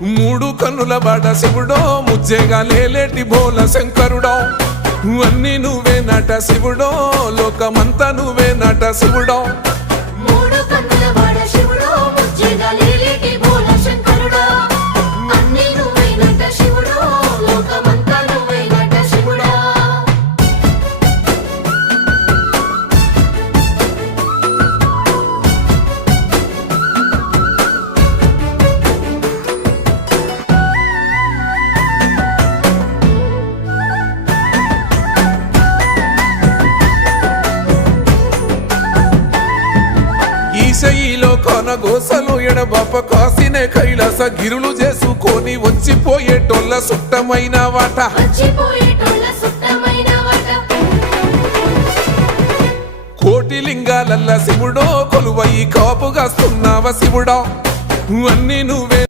మూడు కన్నుల బాట శివుడో ముజ్జేగా లేలేటి బోల శంకరుడో అన్నీ నువ్వే నట శివుడో లోకమంతా నువ్వే నట శివుడో మూడు కన్నుల బాట శివుడో ముజ్జేగా లేలేటి బోల శంకరుడో అన్నీ నువ్వే నట శివుడో లోకమంతా నువ్వే నట శివుడో ఈశయిలో కొనగోసలు ఎడబాప కాసినే కైలాస గిరులు చేసుకొని వచ్చిపోయేటోళ్ళ సుట్టమైన వాట వచ్చిపోయేటోళ్ళ సుట్టమైన వాట కోటి లింగాలల్ల శివుడో కొలువయి కాపుగాస్తున్నావ శివుడో అన్నీ నువ్వే